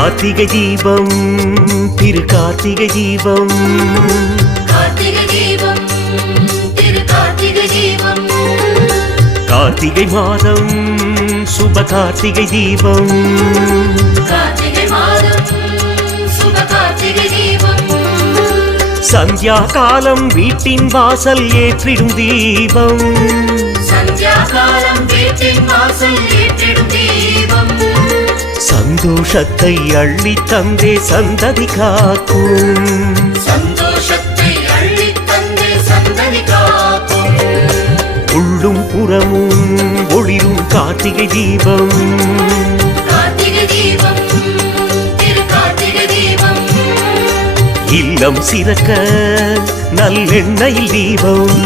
கார்த்திகை தீபம் திரு கார்த்திகை தீபம் கார்த்திகை தீபம் திரு கார்த்திகை தீபம் கார்த்திகை மாதம் சுப கார்த்திகை தீபம் கார்த்திகை மாதம் சுப கார்த்திகை தீபம் சந்தியா காலம் வீட்டின் வாசல் ஏற்றிடும் தீபம் சந்தியா காலம் வீட்டின் வாசல் ஏற்றிடும் தீபம் சந்தோஷத்தை அள்ளி தந்தே சந்ததி காக்கும் சந்தோஷத்தை அள்ளி தந்தே சந்ததி காக்கும் உள்ளும் புறமும் ஒளிரும் கார்த்திகை தீபம் கார்த்திகை தீபம் திரு கார்த்திகை தீபம் இல்லம் சிறக்க நல்லெண்ணெயில் தீபம்